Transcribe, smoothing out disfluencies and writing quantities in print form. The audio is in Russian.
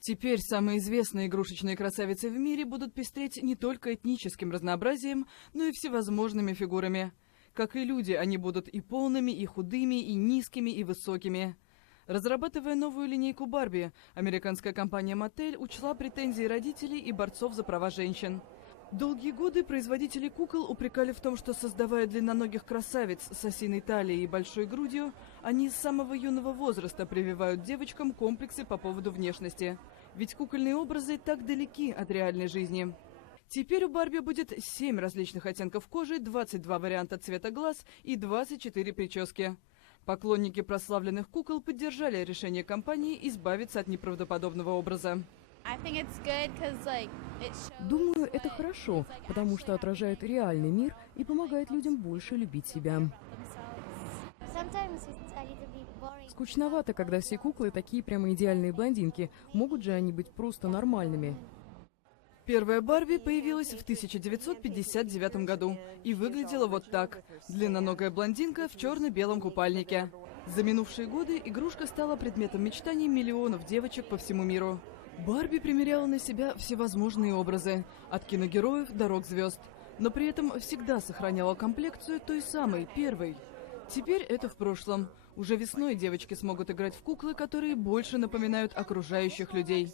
Теперь самые известные игрушечные красавицы в мире будут пестреть не только этническим разнообразием, но и всевозможными фигурами. Как и люди, они будут и полными, и худыми, и низкими, и высокими. Разрабатывая новую линейку Барби, американская компания Mattel учла претензии родителей и борцов за права женщин. Долгие годы производители кукол упрекали в том, что, создавая длинноногих красавиц с осиной талией и большой грудью, они с самого юного возраста прививают девочкам комплексы по поводу внешности. Ведь кукольные образы так далеки от реальной жизни. Теперь у Барби будет 7 различных оттенков кожи, 22 варианта цвета глаз и 24 прически. Поклонники прославленных кукол поддержали решение компании избавиться от неправдоподобного образа. Думаю, это хорошо, потому что отражает реальный мир и помогает людям больше любить себя. Скучновато, когда все куклы такие прямо идеальные блондинки. Могут же они быть просто нормальными? Первая Барби появилась в 1959 году и выглядела вот так. Длинноногая блондинка в черно-белом купальнике. За минувшие годы игрушка стала предметом мечтаний миллионов девочек по всему миру. Барби примеряла на себя всевозможные образы, от киногероев до рок-звезд, но при этом всегда сохраняла комплекцию той самой, первой. Теперь это в прошлом. Уже весной девочки смогут играть в куклы, которые больше напоминают окружающих людей.